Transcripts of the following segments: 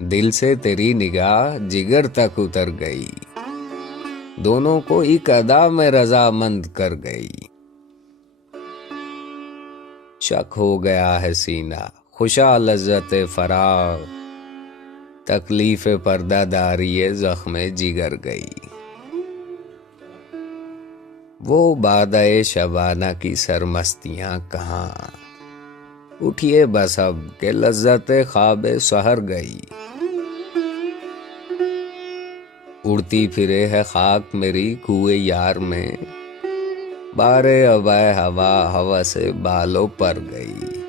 دل سے تیری نگاہ جگر تک اتر گئی، دونوں کو ایک ادا میں رضامند کر گئی۔ شک ہو گیا ہے سینہ خوشا لذت فراق، تکلیف پردہ داری زخم جگر گئی۔ وہ بادہ شبانہ کی سرمستیاں کہاں، اٹھیے بس اب کہ لذت خواب سحر گئی۔ اڑتی پھرے ہے خاک میری کوئے یار میں، بارے ابائے ہوا ہوا سے بالوں پر گئی۔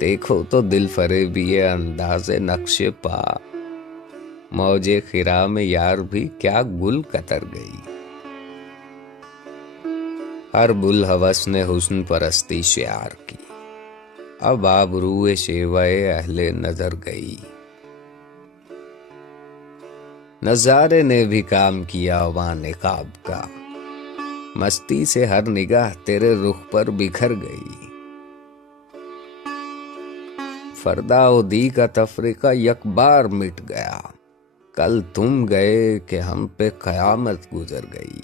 دیکھو تو دل فریبی انداز نقش پا، موج خرا میں یار بھی کیا گل قطر گئی۔ ہر بوالہوس نے حسن پرستی شعار کی، اب آبروئے شیوائے اہل نظر گئی۔ نظارے نے بھی کام کیا وہاں نقاب کا، مستی سے ہر نگاہ تیرے رخ پر بکھر گئی۔ فردا و دی کا تفریقہ یک بار مٹ گیا، کل تم گئے کہ ہم پہ قیامت گزر گئی۔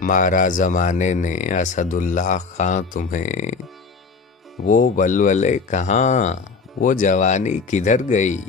مارا زمانے نے اسد اللہ خاں تمہیں، وہ ولولے کہاں وہ جوانی کدھر گئی۔